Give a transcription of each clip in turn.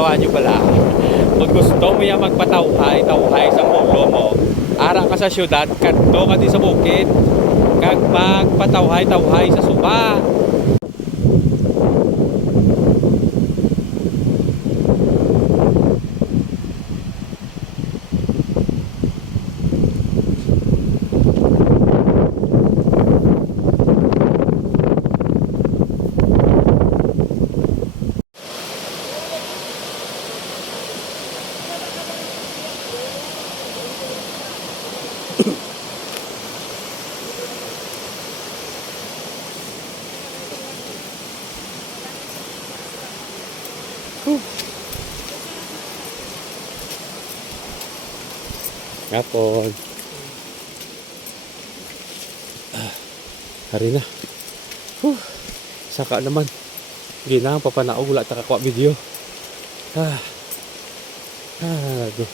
ginawa nyo pala. Kung gusto mo yung magpatawhay sa pulo mo, ara ka sa syudad, kanto ka din sa bukid, kag magpatawhay sa suba. Yapon. Hari na. Saka naman. Ginang papanaog wala ta kakwa video. Aduh.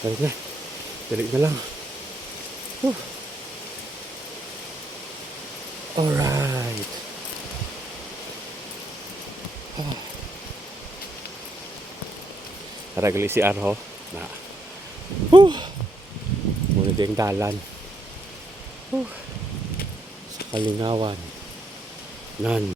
Balik na. Balik na lang. Alright. Tara gali si Arho na. Muna din dalan. Sa Kalingawan. Nan.